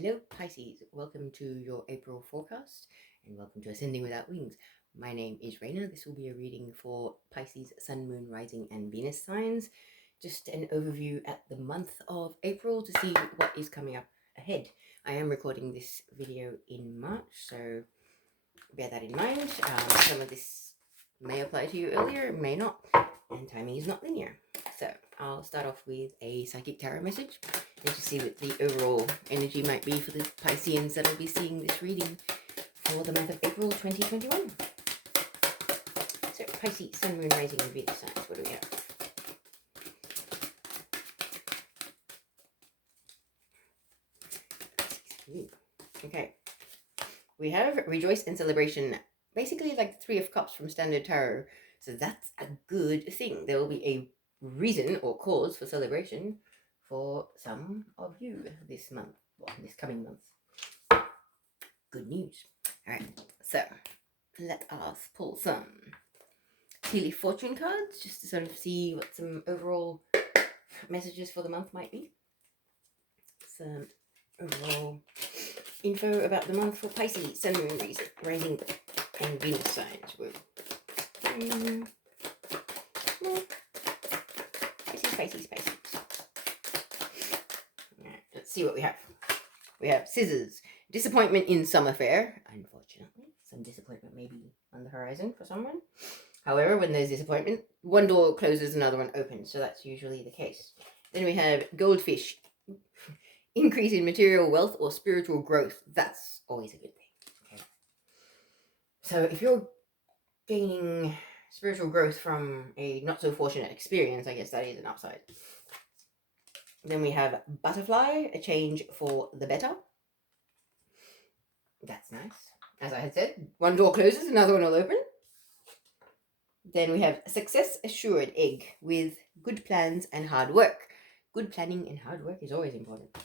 Hello Pisces, welcome to your April forecast and welcome to Ascending Without Wings. My name is Raina. This will be a reading for Pisces, Sun, Moon, Rising and Venus signs. Just an overview at the month of April to see what is coming up ahead. I am recording this video in March, so bear that in mind. Some of this may apply to you earlier, may not, and timing is not linear. So I'll start off with a psychic tarot message and to see what the overall energy might be for the Pisceans that will be seeing this reading for the month of April 2021. So Pisces, Sun, Moon, Rising and Venus signs, what do we have? Okay, we have Rejoice and Celebration, basically like the Three of Cups from Standard Tarot. So that's a good thing. There will be a reason or cause for celebration for some of you this month, well, this coming month. Good news. All right, so let us pull some tea leaf fortune cards just to sort of see what some overall messages for the month might be. Some overall info about the month for Pisces, Sun, Moon, Rising and Venus signs. Pisces. Alright, let's see what we have. We have Scissors. Disappointment in some affair. Unfortunately, some disappointment may be on the horizon for someone. However, when there's disappointment, one door closes, another one opens. So that's usually the case. Then we have Goldfish. Increase in material wealth or spiritual growth. That's always a good thing. Okay. So if you're gaining spiritual growth from a not so fortunate experience, I guess that is an upside. Then we have Butterfly, a change for the better. That's nice. As I had said, one door closes, another one will open. Then we have Success Assured Egg with good plans and hard work. Good planning and hard work is always important.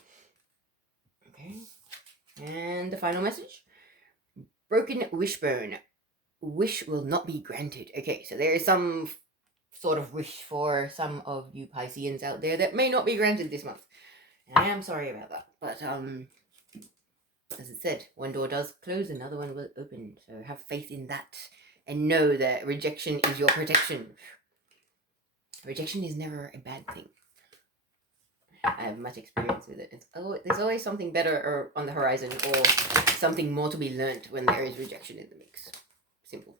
Okay. And the final message. Broken Wishbone. Wish will not be granted. Okay, so there is some sort of wish for some of you Pisceans out there that may not be granted this month. And I am sorry about that. But as I said, one door does close, another one will open. So have faith in that and know that rejection is your protection. Rejection is never a bad thing. I have much experience with it. There's always something better on the horizon or something more to be learnt when there is rejection in the mix. Simple.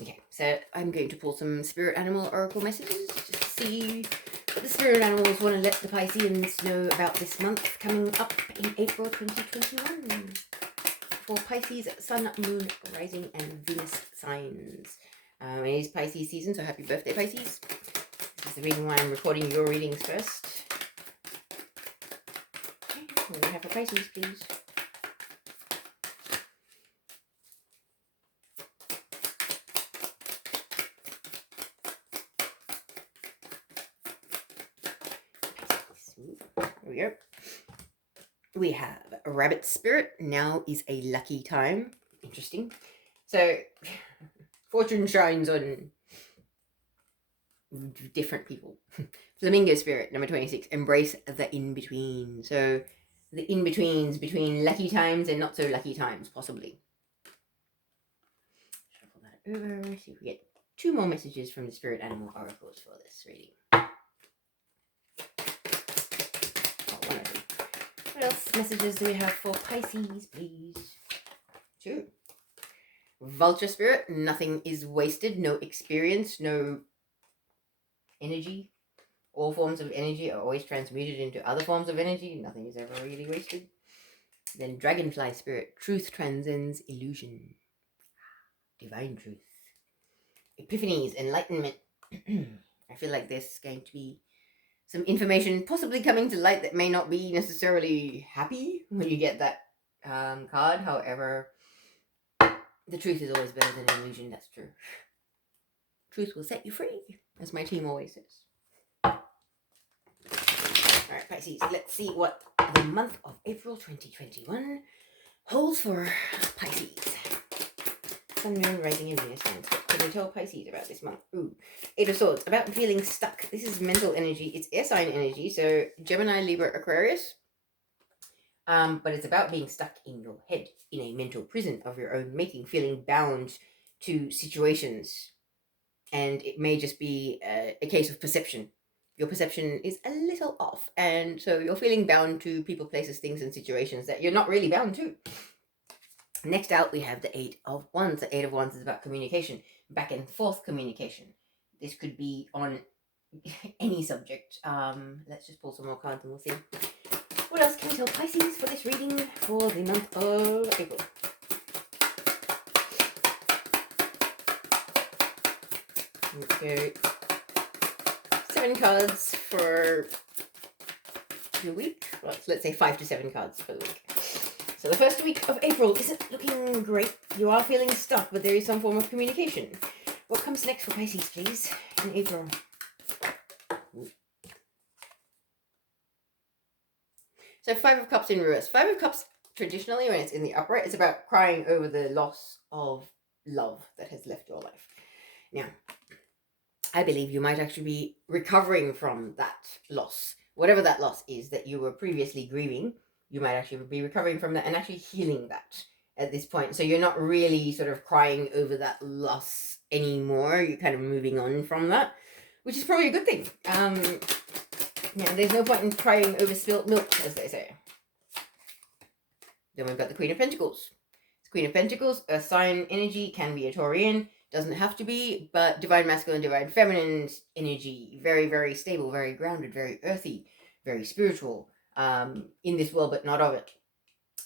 Okay, so I'm going to pull some spirit animal oracle messages just to see what the spirit animals want to let the Pisceans know about this month coming up in April 2021 for Pisces, Sun, Moon, Rising and Venus signs. It is Pisces season, so happy birthday, Pisces. This is the reason why I'm recording your readings first. Okay, what do we have for Pisces, please? Here we go. We have a Rabbit Spirit. Now is a lucky time. Interesting. So, fortune shines on different people. Flamingo Spirit, number 26. Embrace the in-between. So, the in-betweens between lucky times and not so lucky times, possibly. Shuffle that over. See if we get 2 more messages from the Spirit Animal Oracles for this reading. One of them. What else messages do we have for Pisces, please? 2. Vulture Spirit, nothing is wasted, no experience, no energy. All forms of energy are always transmuted into other forms of energy. Nothing is ever really wasted. Then Dragonfly Spirit, truth transcends illusion. Divine truth. Epiphanies, enlightenment. I feel like there's going to be some information possibly coming to light that may not be necessarily happy when you get that card. However, the truth is always better than an illusion. That's true. Truth will set you free, as my team always says. Alright, Pisces, let's see what the month of April 2021 holds for Pisces. Sun, Moon, Rising and Venus signs. What can we tell Pisces about this month? Ooh, 8 of Swords, about feeling stuck. This is mental energy. It's air sign energy, so Gemini, Libra, Aquarius. But it's about being stuck in your head, in a mental prison of your own making, feeling bound to situations. And it may just be a case of perception. Your perception is a little off, and so you're feeling bound to people, places, things, and situations that you're not really bound to. Next out, we have the Eight of Wands. The Eight of Wands is about communication, back and forth communication. This could be on any subject. Let's just pull some more cards and we'll see. What else can we tell Pisces for this reading for the month of April? Okay. 7 cards for the week. Well, let's say 5 to 7 cards for the week. So the first week of April isn't looking great. You are feeling stuck, but there is some form of communication. What comes next for Pisces, please, in April? So 5 of Cups in reverse. 5 of Cups, traditionally, when it's in the upright, is about crying over the loss of love that has left your life. Now, I believe you might actually be recovering from that loss. Whatever that loss is that you were previously grieving, you might actually be recovering from that and actually healing that at this point. So you're not really sort of crying over that loss anymore. You're kind of moving on from that, which is probably a good thing. Yeah, there's no point in crying over spilt milk, as they say. Then we've got the Queen of Pentacles. Queen of Pentacles, a sign energy, can be a Taurian, doesn't have to be, but divine masculine, divine feminine energy, very, very stable, very grounded, very earthy, very spiritual, in this world, but not of it.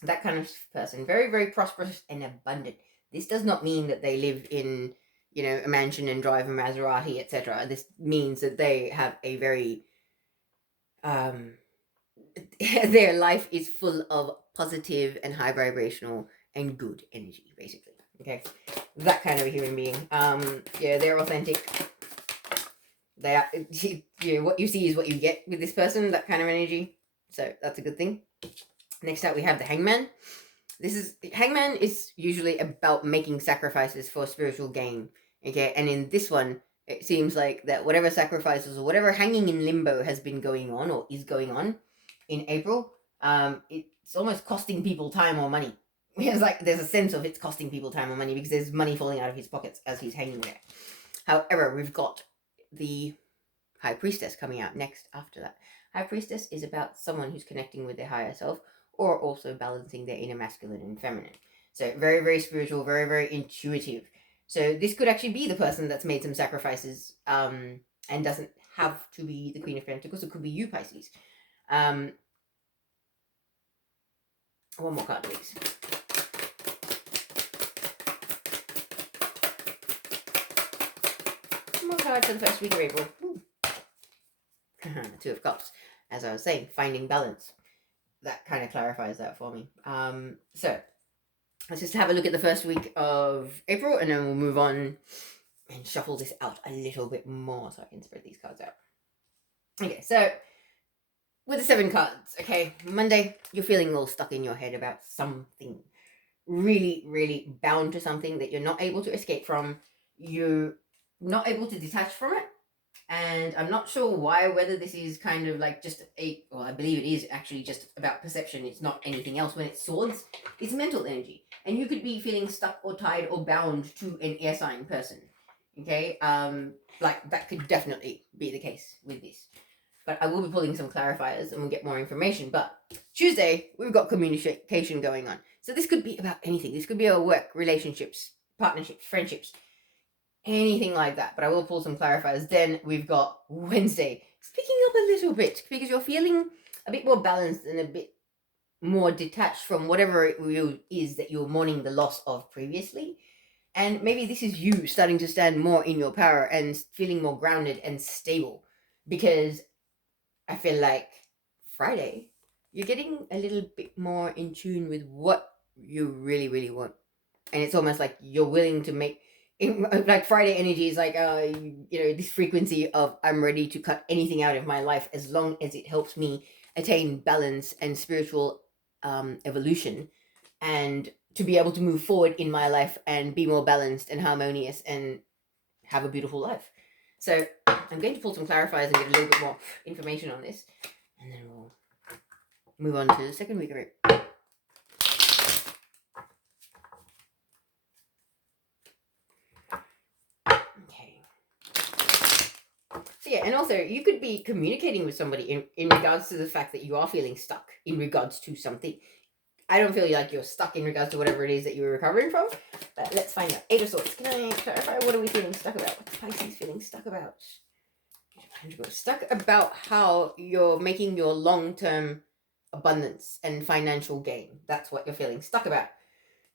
That kind of person, very, very prosperous and abundant. This does not mean that they live in, a mansion and drive a Maserati, etc. This means that they have a very, their life is full of positive and high vibrational and good energy, basically. Okay, that kind of a human being. Yeah, they're authentic. They are, what you see is what you get with this person, that kind of energy. So that's a good thing. Next up, we have the Hangman. Hangman is usually about making sacrifices for spiritual gain. Okay, and in this one, it seems like that whatever sacrifices or whatever hanging in limbo has been going on or is going on in April, it's almost costing people time or money. It's like there's a sense of it's costing people time or money because there's money falling out of his pockets as he's hanging there. However, we've got the High Priestess coming out next after that. High Priestess is about someone who's connecting with their higher self or also balancing their inner masculine and feminine. So very, very spiritual, very, very intuitive. So this could actually be the person that's made some sacrifices and doesn't have to be the Queen of Pentacles. It could be you, Pisces. One more card, please. One more card for the first week of April. Two of Cups. As I was saying, finding balance. That kind of clarifies that for me. So let's just have a look at the first week of April, and then we'll move on and shuffle this out a little bit more so I can spread these cards out. Okay, so with the 7 cards, okay, Monday, you're feeling a little stuck in your head about something. Really, really bound to something that you're not able to escape from. You're not able to detach from it. And I'm not sure why, whether this is kind of like just I believe it is actually just about perception. It's not anything else. When it's swords, it's mental energy. And you could be feeling stuck or tied or bound to an air sign person. Okay? Like that could definitely be the case with this. But I will be pulling some clarifiers and we'll get more information. But Tuesday, we've got communication going on. So this could be about anything. This could be our work, relationships, partnerships, friendships, anything like that. But I will pull some clarifiers. Then we've got Wednesday. It's picking up a little bit because you're feeling a bit more balanced and a bit more detached from whatever it is that you're mourning the loss of previously. And maybe this is you starting to stand more in your power and feeling more grounded and stable. Because I feel like Friday, you're getting a little bit more in tune with what you really, really want. And it's almost like you're willing to make, like Friday energy is like, this frequency of I'm ready to cut anything out of my life as long as it helps me attain balance and spiritual evolution and to be able to move forward in my life and be more balanced and harmonious and have a beautiful life. So I'm going to pull some clarifiers and get a little bit more information on this, and then we'll move on to the second week of it. and also you could be communicating with somebody in regards to the fact that you are feeling stuck in regards to something. I don't feel like you're stuck in regards to whatever it is that you're recovering from, but let's find out. Eight of Swords. Can I clarify? What are we feeling stuck about? What's Pisces feeling stuck about? Stuck about how you're making your long-term abundance and financial gain. That's what you're feeling stuck about.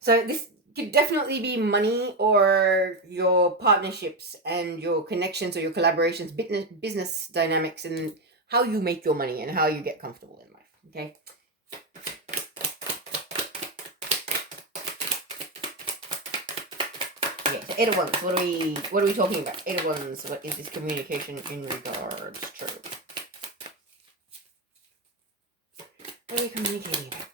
So this could definitely be money or your partnerships and your connections or your collaborations, business dynamics, and how you make your money and how you get comfortable in life. Okay. Okay, so Eight of Wands. What are we talking about? Eight of Wands. What is this communication in regards to? What are we communicating about?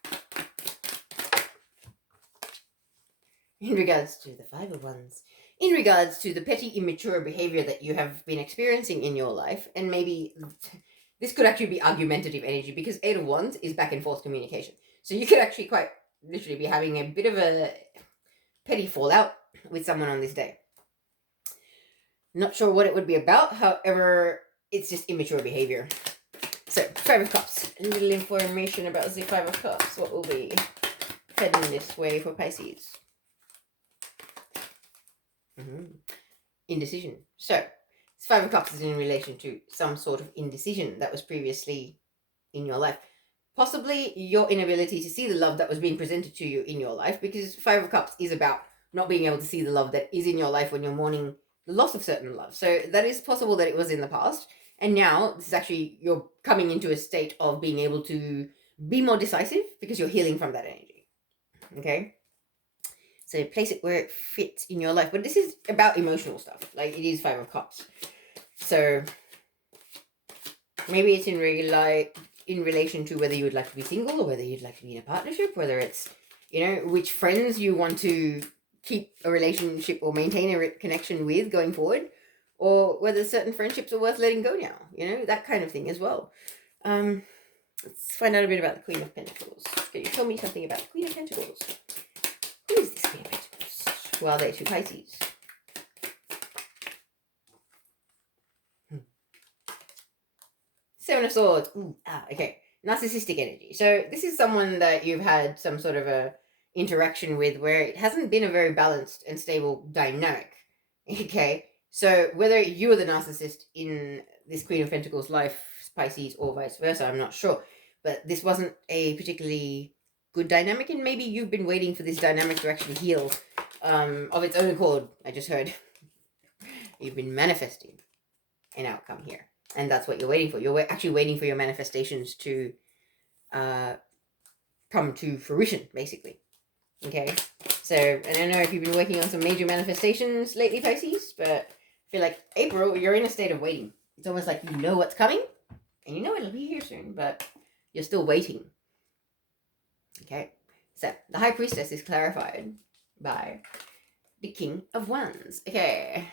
In regards to the Five of Wands, in regards to the petty, immature behavior that you have been experiencing in your life, and maybe this could actually be argumentative energy because Eight of Wands is back and forth communication. So you could actually quite literally be having a bit of a petty fallout with someone on this day. Not sure what it would be about, however, it's just immature behavior. So, Five of Cups. A little information about the Five of Cups. What will be heading this way for Pisces? Indecision. So, this Five of Cups is in relation to some sort of indecision that was previously in your life. Possibly your inability to see the love that was being presented to you in your life, because Five of Cups is about not being able to see the love that is in your life when you're mourning the loss of certain love. So that is possible that it was in the past. And now this is actually, you're coming into a state of being able to be more decisive because you're healing from that energy. Okay. So place it where it fits in your life. But this is about emotional stuff. Like it is Five of Cups. So maybe it's in relation to whether you would like to be single or whether you'd like to be in a partnership, whether it's, which friends you want to keep a relationship or maintain a connection with going forward, or whether certain friendships are worth letting go now, that kind of thing as well. Let's find out a bit about the Queen of Pentacles. Can you tell me something about the Queen of Pentacles? Who is this Queen of Pentacles? Well, they're two Pisces. Seven of Swords. Okay. Narcissistic energy. So this is someone that you've had some sort of a interaction with where it hasn't been a very balanced and stable dynamic. Okay. So whether you are the narcissist in this Queen of Pentacles life, Pisces, or vice versa, I'm not sure. But this wasn't a particularly good dynamic, and maybe you've been waiting for this dynamic to actually heal of its own accord. I just heard. You've been manifesting an outcome here. And that's what you're waiting for. You're actually waiting for your manifestations to come to fruition, basically. Okay? So, I don't know if you've been working on some major manifestations lately, Pisces, but I feel like April, you're in a state of waiting. It's almost like you know what's coming, and you know it'll be here soon, but you're still waiting. Okay? So, the High Priestess is clarified by the King of Wands. Okay.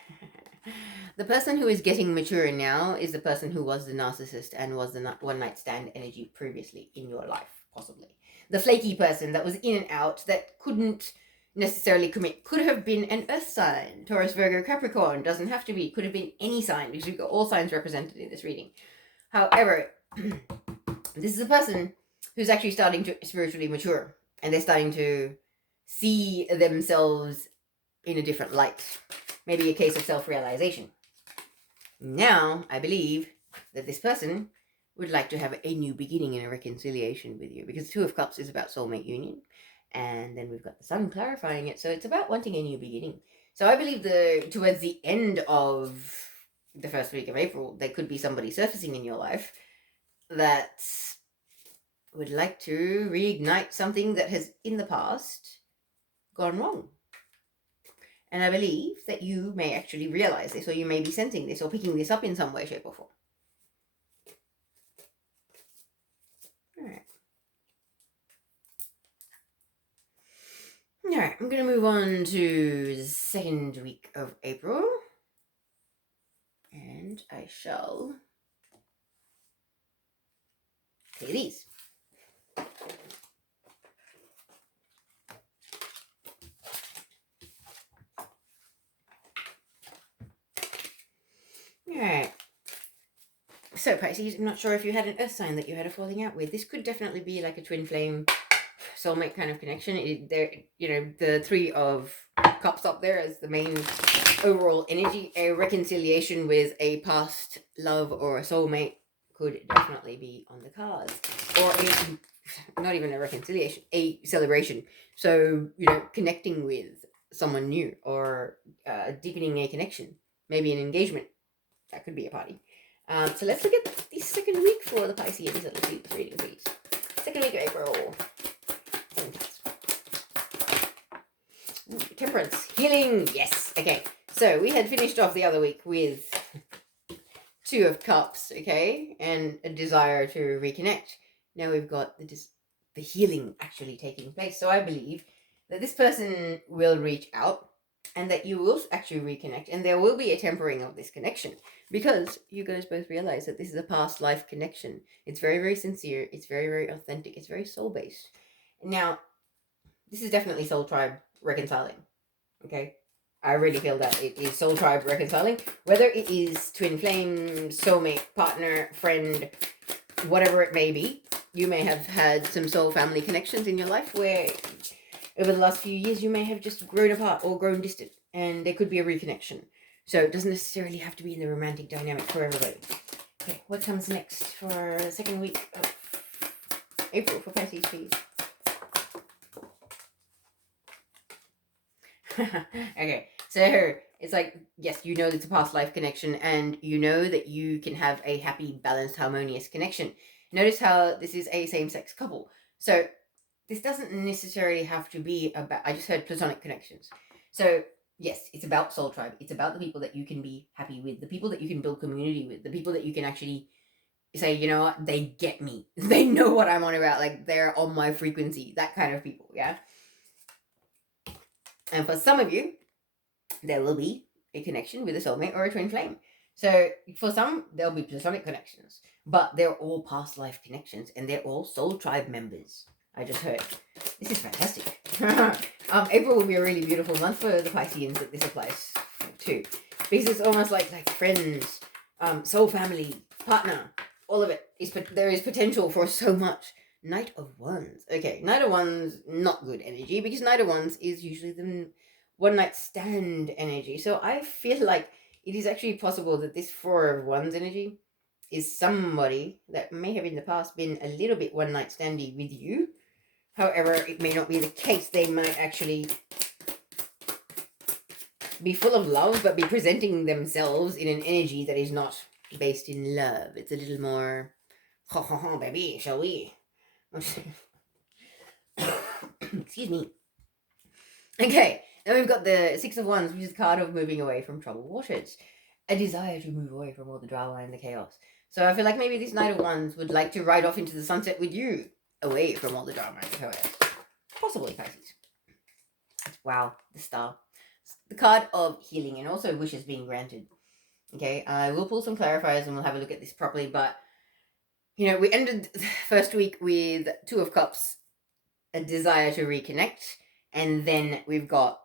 The person who is getting mature now is the person who was the narcissist and was the one-night stand energy previously in your life, possibly. The flaky person that was in and out, that couldn't necessarily commit, could have been an earth sign. Taurus, Virgo, Capricorn, doesn't have to be. Could have been any sign, because we've got all signs represented in this reading. However, this is a person who's actually starting to spiritually mature, and they're starting to see themselves in a different light. Maybe a case of self-realization. Now, I believe that this person would like to have a new beginning and a reconciliation with you, because Two of Cups is about soulmate union, and then we've got the Sun clarifying it, so it's about wanting a new beginning. So I believe towards the end of the first week of April, there could be somebody surfacing in your life that would like to reignite something that has in the past gone wrong. And I believe that you may actually realize this, or you may be sensing this, or picking this up in some way, shape, or form. Alright. Alright, I'm going to move on to the second week of April. And I shall play these. Alright. So Pisces, I'm not sure if you had an earth sign that you had a falling out with. This could definitely be like a twin flame soulmate kind of connection. There, the Three of Cups up there as the main overall energy. A reconciliation with a past love or a soulmate could definitely be on the cards, or not even a reconciliation, a celebration. So connecting with someone new, or deepening a connection, maybe an engagement. That could be a party. So let's look at the second week for the Pisceans. Let's see the reading, please. Second week of April. Ooh, Temperance. Healing. Yes. Okay. So we had finished off the other week with Two of Cups, okay? And a desire to reconnect. Now we've got the healing actually taking place. So I believe that this person will reach out and that you will actually reconnect, and there will be a tempering of this connection because you guys both realize that this is a past life connection. It's very, very sincere. It's very, very authentic. It's very soul-based. Now, this is definitely soul tribe reconciling, okay? I really feel that it is soul tribe reconciling, whether it is twin flame, soulmate, partner, friend, whatever it may be. You may have had some soul family connections in your life where over the last few years you may have just grown apart or grown distant, and there could be a reconnection. So it doesn't necessarily have to be in the romantic dynamic for everybody. Okay, what comes next for the second week of April for Pisces, please? Okay, so it's like, yes, it's a past life connection, and you know that you can have a happy, balanced, harmonious connection. Notice how this is a same-sex couple. So this doesn't necessarily have to be about, I just heard platonic connections. So yes, it's about soul tribe. It's about the people that you can be happy with, the people that you can build community with, the people that you can actually say, you know what, they get me. They know what I'm on about. Like, they're on my frequency. That kind of people, yeah? And for some of you, there will be a connection with a soulmate or a twin flame. So for some, there'll be platonic connections, but they're all past life connections, and they're all soul tribe members. I just heard. This is fantastic. April will be a really beautiful month for the Pisceans that this applies to, because it's almost like friends, soul family, partner, all of it. There is potential for so much. Knight of Wands. Okay, Knight of Wands, not good energy, because Knight of Wands is usually the one night stand energy. So I feel like it is actually possible that this Four of Wands energy is somebody that may have in the past been a little bit one night standy with you. However, it may not be the case. They might actually be full of love, but be presenting themselves in an energy that is not based in love. It's a little more, ha ha ha, baby, shall we? Excuse me. Okay, then we've got the Six of Wands, which is the card of moving away from troubled waters. A desire to move away from all the drama and the chaos. So I feel like maybe this Knight of Wands would like to ride off into the sunset with you, away from all the drama and the chaos. Possibly, Pisces. Wow, the star. The card of healing and also wishes being granted. Okay, I will pull some clarifiers and we'll have a look at this properly, but we ended the first week with Two of Cups, a desire to reconnect, and then we've got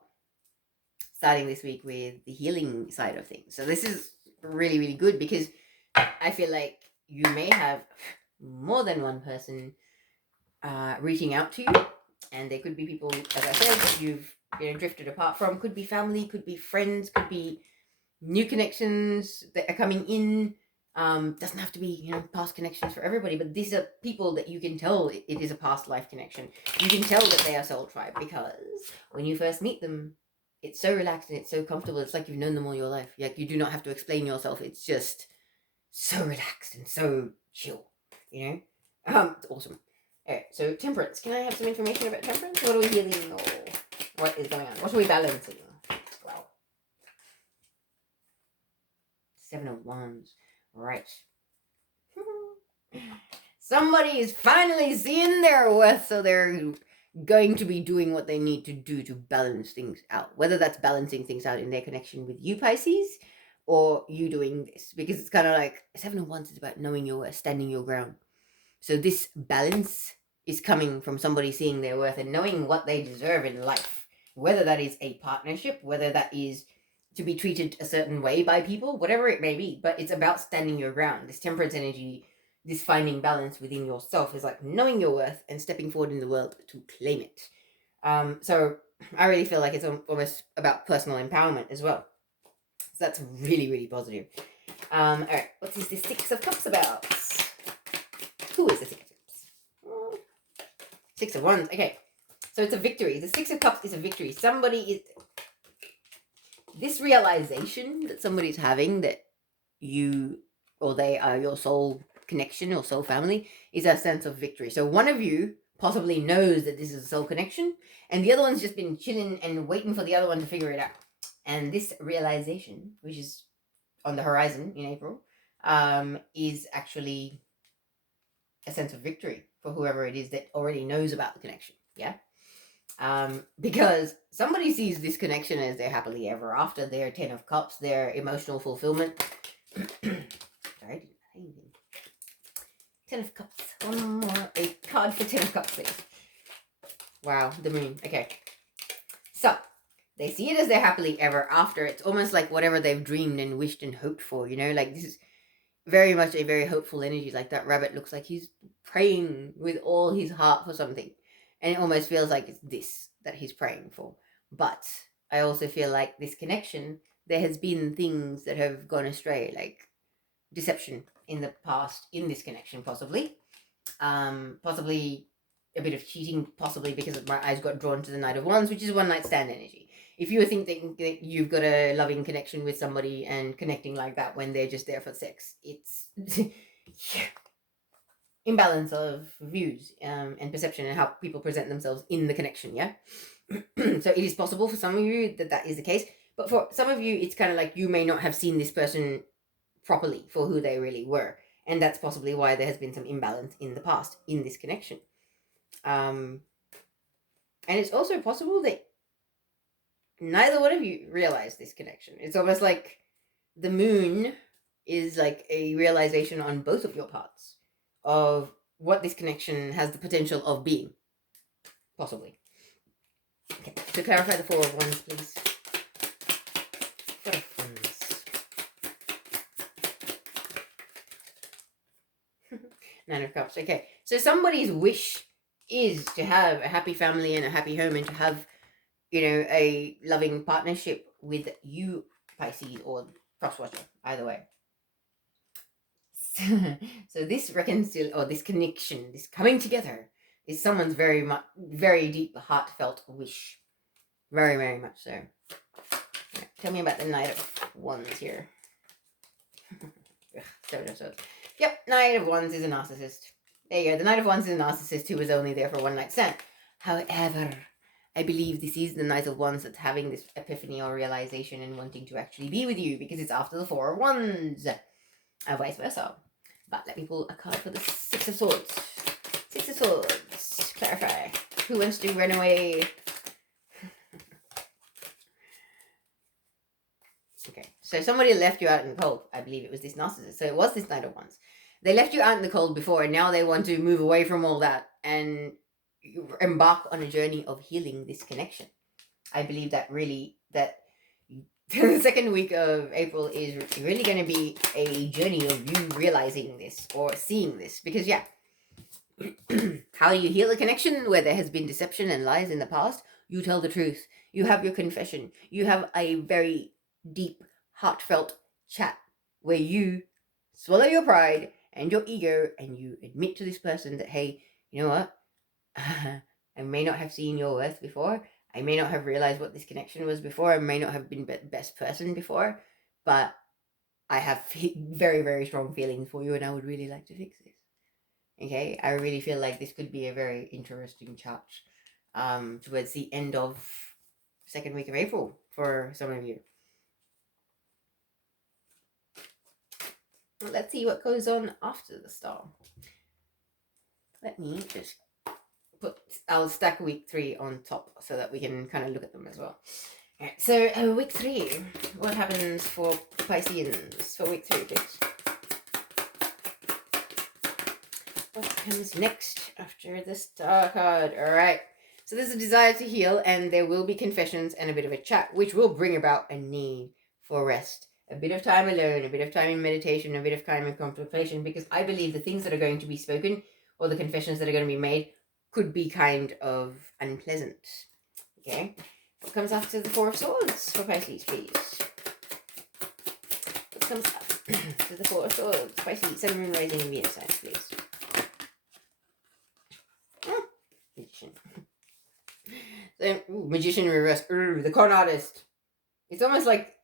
starting this week with the healing side of things. So this is really, really good, because I feel like you may have more than one person reaching out to you, and there could be people, as I said, that you've drifted apart from. Could be family, could be friends, could be new connections that are coming in. Doesn't have to be past connections for everybody, but these are people that you can tell it is a past life connection. You can tell that they are soul tribe, because when you first meet them, it's so relaxed and it's so comfortable. It's like you've known them all your life. Like, you do not have to explain yourself. It's just so relaxed and so chill. It's awesome. Alright, so Temperance. Can I have some information about Temperance? What are we healing, or what is going on? What are we balancing? Wow. Seven of Wands. Right. Somebody is finally seeing their worth, so they're going to be doing what they need to do to balance things out. Whether that's balancing things out in their connection with you, Pisces, or you doing this. Because it's kind of like Seven of Wands is about knowing your worth, standing your ground. So this balance is coming from somebody seeing their worth and knowing what they deserve in life. Whether that is a partnership, whether that is to be treated a certain way by people, whatever it may be, but it's about standing your ground. This temperance energy, this finding balance within yourself is like knowing your worth and stepping forward in the world to claim it. So I really feel like it's almost about personal empowerment as well. So that's really, really positive. All right, what is the Six of Cups about? Who is the Six of Cups? Six of Wands. Okay, so it's a victory. The Six of Cups is a victory. Somebody is... This realization that somebody's having that you or they are your soul connection or soul family is a sense of victory. So one of you possibly knows that this is a soul connection, and the other one's just been chilling and waiting for the other one to figure it out. And this realization, which is on the horizon in April, is actually a sense of victory for whoever it is that already knows about the connection. Yeah. Because somebody sees this connection as their happily ever after, their 10 of Cups, their emotional fulfillment. Sorry, 10 of Cups. One more. A card for 10 of Cups, please. Wow, the moon. Okay. So, they see it as their happily ever after. It's almost like whatever they've dreamed and wished and hoped for, you know? Like, this is very much a very hopeful energy. Like, that rabbit looks like he's praying with all his heart for something. And it almost feels like it's this that he's praying for. But I also feel like this connection, there has been things that have gone astray, like deception in the past in this connection, possibly. Possibly a bit of cheating, possibly because my eyes got drawn to the Knight of Wands, which is one night stand energy. If you think that you've got a loving connection with somebody and connecting like that when they're just there for sex, it's imbalance of views and perception and how people present themselves in the connection. Yeah. So it is possible for some of you that is the case, but for some of you it's kind of like you may not have seen this person properly for who they really were, and that's possibly why there has been some imbalance in the past in this connection. And it's also possible that neither one of you realized this connection. It's almost like the moon is like a realization on both of your parts of what this connection has the potential of being, possibly. Okay, to clarify the Four of Wands, please. Four of Wands. Nine of Cups. Okay, so somebody's wish is to have a happy family and a happy home and to have, you know, a loving partnership with you, Pisces, or Crosswatcher, either way. So this this connection, this coming together, is someone's very deep, heartfelt wish. Very, very much so. Right, tell me about the Knight of Wands here. Yep, Knight of Wands is a narcissist. There you go. The Knight of Wands is a narcissist who was only there for one night stand. However, I believe this is the Knight of Wands that's having this epiphany or realization and wanting to actually be with you because it's after the Four of Wands. And vice versa. But let me pull a card for the Six of Swords. Six of Swords. Clarify. Who wants to run away? Okay, so somebody left you out in the cold. I believe it was this narcissist. So it was this Knight of Wands. They left you out in the cold before, and now they want to move away from all that and embark on a journey of healing this connection. I believe that really, that the second week of April is really going to be a journey of you realizing this or seeing this. Because, yeah, how do you heal a connection where there has been deception and lies in the past? You tell the truth. You have your confession. You have a very deep, heartfelt chat where you swallow your pride and your ego and you admit to this person that, hey, you know what? I may not have seen your worth before. I may not have realized what this connection was before. I may not have been the best person before, but I have very, very strong feelings for you and I would really like to fix this. Okay, I really feel like this could be a very interesting chat towards the end of second week of April for some of you. Let's see what goes on after the star. Let me just I'll stack week 3 on top so that we can kind of look at them as well. Alright, so week 3, what happens for Pisceans for week 3, please? What comes next after the star card? Alright, so there's a desire to heal and there will be confessions and a bit of a chat, which will bring about a need for rest. A bit of time alone, a bit of time in meditation, a bit of time in contemplation, because I believe the things that are going to be spoken or the confessions that are going to be made could be kind of unpleasant. Okay? What comes after the Four of Swords for Pisces, please? What comes after the Four of Swords? Pisces, Sun, Moon, Rising, and Venus signs, please. Magician. So, Magician in reverse. The Con Artist. It's almost like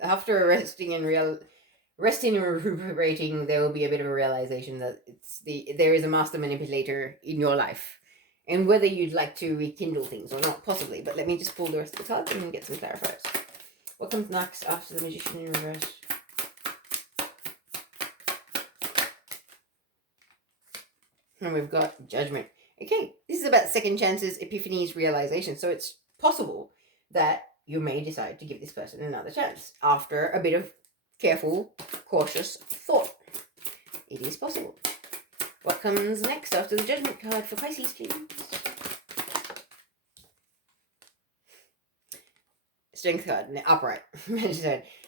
after resting and recuperating, there will be a bit of a realization that there is a master manipulator in your life. And whether you'd like to rekindle things or not, possibly. But let me just pull the rest of the cards and get some clarifiers. What comes next after the Magician in reverse? And we've got Judgment. Okay, this is about second chances, epiphanies, realization. So it's possible that you may decide to give this person another chance after a bit of careful, cautious thought. It is possible. What comes next after the Judgment card for Pisces, please? Strength card, upright.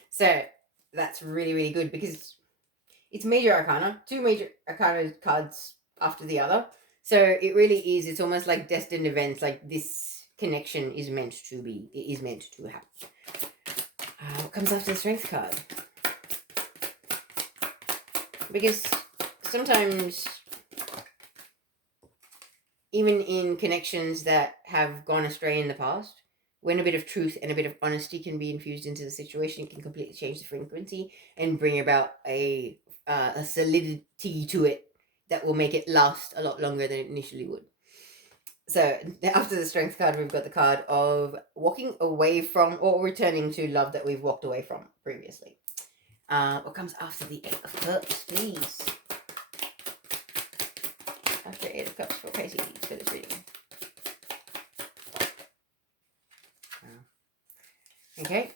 So that's really, really good because it's major arcana, two major arcana cards after the other. So it really is, it's almost like destined events, like this connection is meant to be, it is meant to happen. What comes after the Strength card? Because sometimes, even in connections that have gone astray in the past, when a bit of truth and a bit of honesty can be infused into the situation, it can completely change the frequency and bring about a solidity to it that will make it last a lot longer than it initially would. So after the Strength card, we've got the card of walking away from or returning to love that we've walked away from previously. What comes after the Eight of Cups, please? After Eight of Cups for Pisces for this reading. Okay.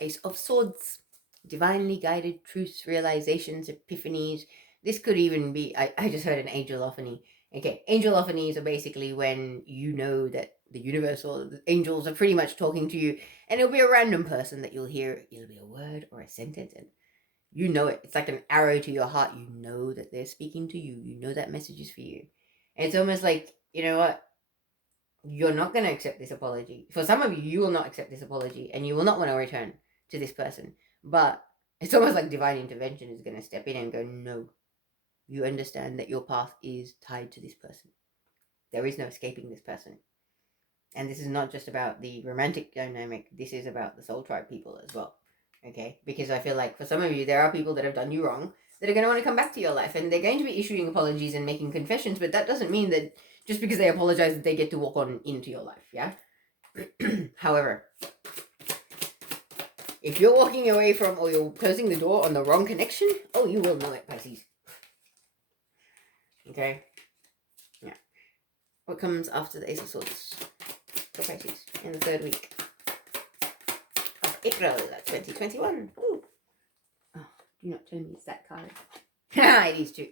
Ace of Swords. Divinely guided truths, realizations, epiphanies. This could even be, I just heard an angelophany. Okay, angelophanies are basically when you know that the universe or the angels are pretty much talking to you, and it'll be a random person that you'll hear. It'll be a word or a sentence, and you know it. It's like an arrow to your heart. You know that they're speaking to you. You know that message is for you. And it's almost like, you know what? You're not going to accept this apology. For some of you, you will not accept this apology, and you will not want to return to this person. But it's almost like divine intervention is going to step in and go, no, you understand that your path is tied to this person. There is no escaping this person. And this is not just about the romantic dynamic. This is about the soul tribe people as well. Okay? Because I feel like for some of you, there are people that have done you wrong that are going to want to come back to your life. And they're going to be issuing apologies and making confessions. But that doesn't mean that just because they apologize that they get to walk on into your life. Yeah? However, if you're walking away from or you're closing the door on the wrong connection, oh, you will know it, Pisces. Okay? Yeah. What comes after the Ace of Swords for Pisces in the third week of April 2021? Ooh. Oh, do not tell me it's that card. It is too.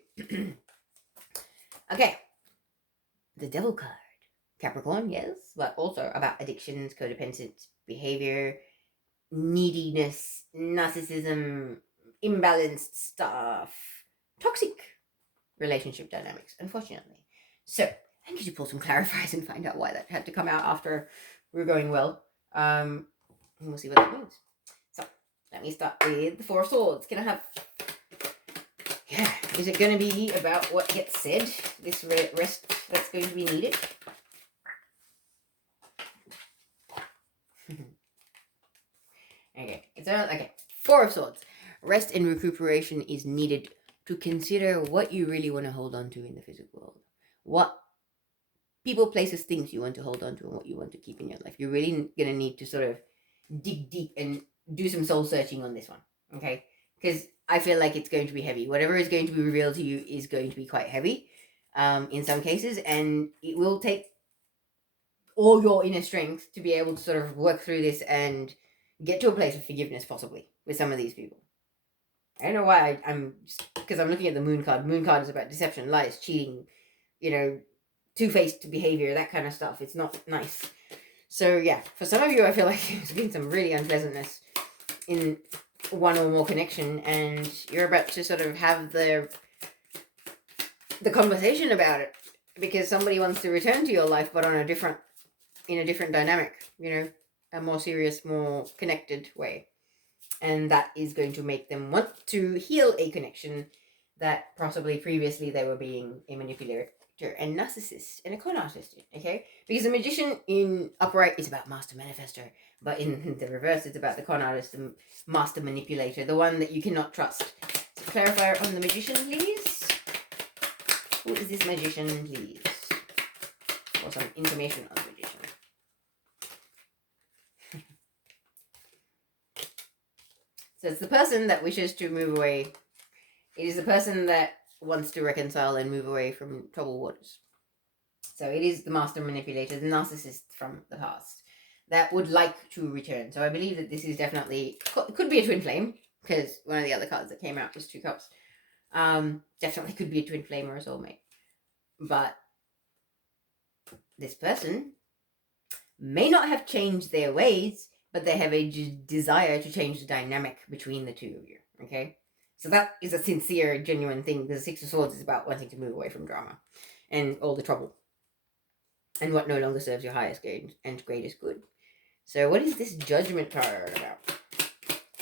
Okay. The Devil card. Capricorn, yes, but also about addictions, codependent behavior, neediness, narcissism, imbalanced stuff, toxic relationship dynamics, unfortunately. So I need to pull some clarifiers and find out why that had to come out after we're going well. And we'll see what that means. So let me start with the Four of Swords. Can I have... Yeah, is it going to be about what gets said? This rest that's going to be needed? Okay, it's okay. Four of Swords. Rest and recuperation is needed to consider what you really want to hold on to in the physical world. What people, places, things you want to hold on to and what you want to keep in your life. You're really going to need to sort of dig deep and do some soul searching on this one, okay? Because I feel like it's going to be heavy. Whatever is going to be revealed to you is going to be quite heavy in some cases, and it will take all your inner strength to be able to sort of work through this and get to a place of forgiveness, possibly, with some of these people. I don't know why I'm just because I'm looking at the Moon card. Moon card is about deception, lies, cheating, two-faced behavior, that kind of stuff. It's not nice. So yeah, for some of you, I feel like there's been some really unpleasantness in one or more connection, and you're about to sort of have the conversation about it because somebody wants to return to your life, but in a different dynamic, a more serious, more connected way. And that is going to make them want to heal a connection that possibly previously they were being a manipulator and narcissist and a con artist, okay? Because the magician in upright is about master manifestor, but in the reverse, it's about the con artist, the master manipulator, the one that you cannot trust. So clarifier on the magician, please. Who is this magician, please? Or some information on the magician. So it's the person that wishes to move away. It is the person that wants to reconcile and move away from troubled waters. So it is the master manipulator, the narcissist from the past that would like to return. So I believe that this is definitely, could be a twin flame, because one of the other cards that came out was 2 cups. Definitely could be a twin flame or a soulmate. But this person may not have changed their ways, but they have a desire to change the dynamic between the two of you, okay? So that is a sincere, genuine thing, because the 6 of Swords is about wanting to move away from drama and all the trouble and what no longer serves your highest good and greatest good. So what is this Judgment card about?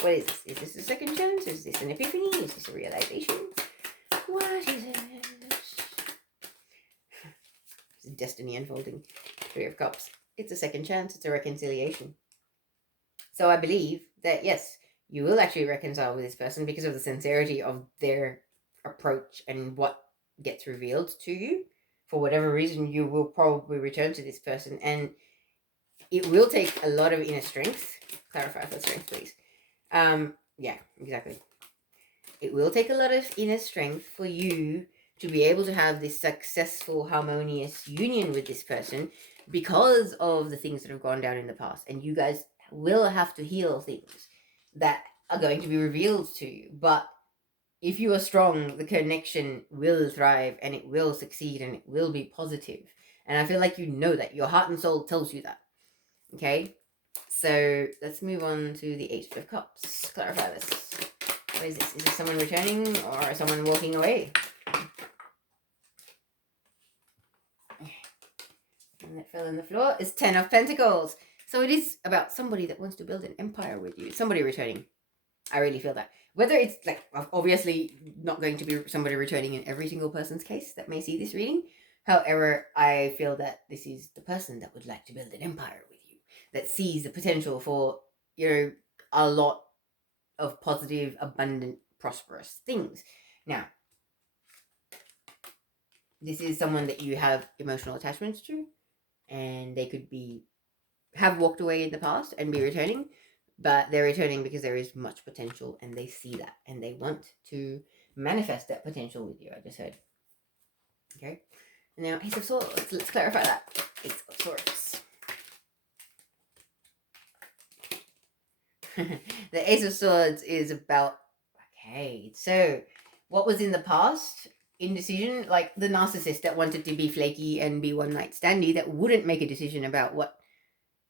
What is this? Is this a second chance? Is this an epiphany? Is this a realization? What is it? It's destiny unfolding. 3 of Cups. It's a second chance. It's a reconciliation. So I believe that, yes, you will actually reconcile with this person because of the sincerity of their approach and what gets revealed to you. For whatever reason, you will probably return to this person, and it will take a lot of inner strength. Clarify for strength, please. Yeah, exactly. It will take a lot of inner strength for you to be able to have this successful, harmonious union with this person because of the things that have gone down in the past. And you guys will have to heal things that are going to be revealed to you. But if you are strong, the connection will thrive and it will succeed and it will be positive. And I feel like you know that. Your heart and soul tells you that. Okay? So let's move on to the 8 of Cups. Clarify this. What is this? Is this someone returning or someone walking away? And that fell on the floor is 10 of Pentacles. So it is about somebody that wants to build an empire with you. Somebody returning. I really feel that. Whether it's like, obviously not going to be somebody returning in every single person's case that may see this reading. However, I feel that this is the person that would like to build an empire with you, that sees the potential for, a lot of positive, abundant, prosperous things. Now, this is someone that you have emotional attachments to, and they could have walked away in the past and be returning, but they're returning because there is much potential and they see that and they want to manifest that potential with you. I just heard. Okay. And now Ace of Swords. Let's clarify that. Ace of Swords. The Ace of Swords is about, okay, so what was in the past? Indecision, like the narcissist that wanted to be flaky and be one night standy, that wouldn't make a decision about what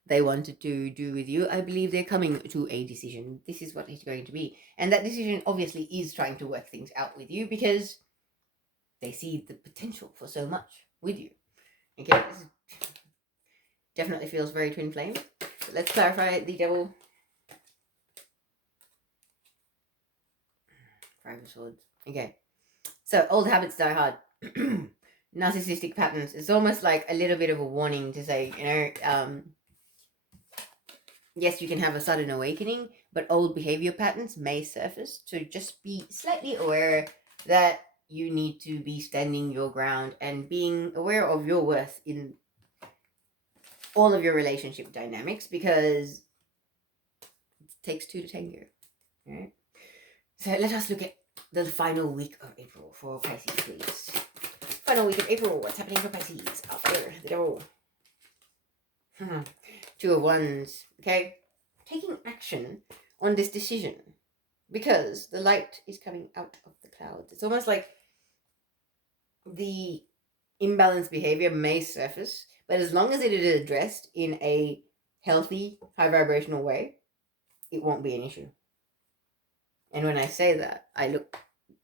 they wanted to do with you. I believe they're coming to a decision. This is what it's going to be. And that decision obviously is trying to work things out with you because they see the potential for so much with you. Okay, this definitely feels very twin flame. But let's clarify the Devil. 5 of Swords. Okay. So, old habits die hard. Narcissistic patterns. It's almost like a little bit of a warning to say, yes, you can have a sudden awakening, but old behavior patterns may surface. So just be slightly aware that you need to be standing your ground and being aware of your worth in all of your relationship dynamics, because it takes 2 to tango. All right. So let us look at the final week of April for Pisces, please. Final week of April. What's happening for Pisces after the Devil? 2 of Wands. Okay. Taking action on this decision because the light is coming out of the clouds. It's almost like the imbalanced behavior may surface, but as long as it is addressed in a healthy, high vibrational way, it won't be an issue. And when I say that, I look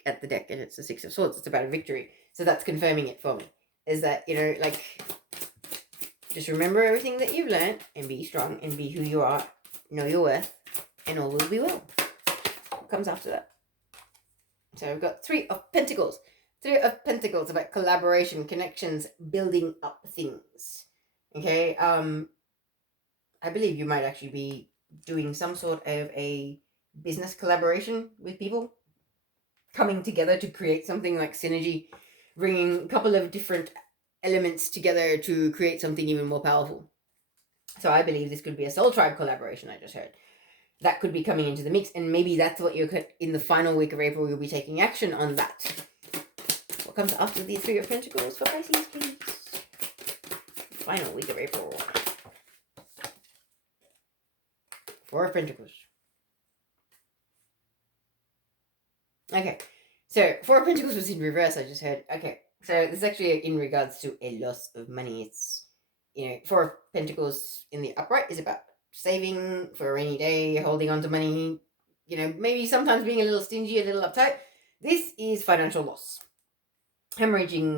at the deck and it's the Six of Swords. It's about a victory. So that's confirming it for me. Is that, like, just remember everything that you've learned and be strong and be who you are. Know your worth and all will be well. What comes after that? So we've got Three of Pentacles. Three of Pentacles about collaboration, connections, building up things. Okay. I believe you might actually be doing some sort of a business collaboration with people, coming together to create something like synergy, bringing a couple of different elements together to create something even more powerful. So I believe this could be a soul tribe collaboration. I just heard that could be coming into the mix, and maybe that's what you're in the final week of April. You'll be taking action on that. What comes after the Three of Pentacles for Pisces, please? Final week of April. Four of Pentacles. Okay, so Four of Pentacles was in reverse, I just heard. Okay, so this is actually in regards to a loss of money. It's, Four of Pentacles in the upright is about saving for a rainy day, holding on to money, maybe sometimes being a little stingy, a little uptight. This is financial loss. Hemorrhaging